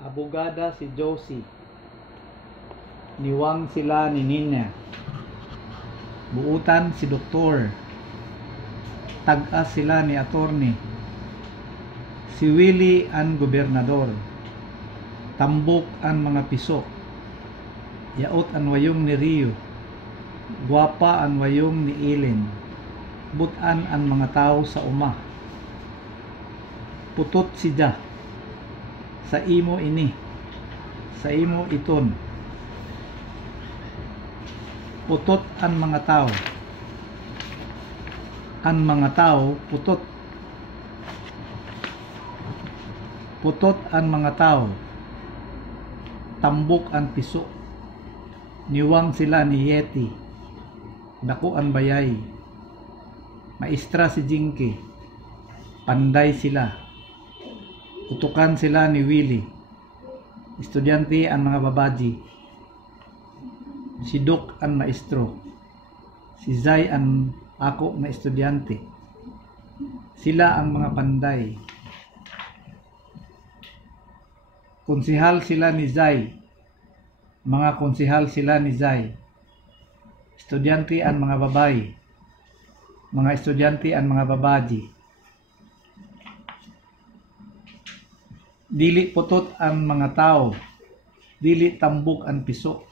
Abogada si Josie. Niwang sila ni Nina. Buutan si Doktor. Tag-as sila ni Attorney. Si Willie ang gobernador. Tambok ang mga piso. Yaot ang wayong ni Rio. Guwapa ang wayong ni Ellen. Butan ang mga tao sa uma. Putot si Ja. Sa imo ini. Sa imo iton. Putot ang mga tao. Ang mga tao putot. Putot ang mga tao. Tambok ang piso. Niwang sila ni Yeti. Dako ang bayay. Maestra si Jinky. Panday sila. Utukan sila ni Willie. Estudyante ang mga babaji. Si Doc ang maestro. Si Zay ang ako na estudyante. Sila ang mga panday. Konsihal sila ni Zay. Mga konsihal sila ni Zay. Estudyante ang mga babae. Mga estudyante ang mga babaji. Dili putot ang mga tao. Dili tambok ang piso.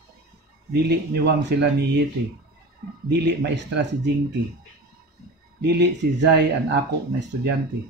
Dili niwang sila ni Yeti. Dili maestra si Jinky. Dili si Zay ang ako na estudyante.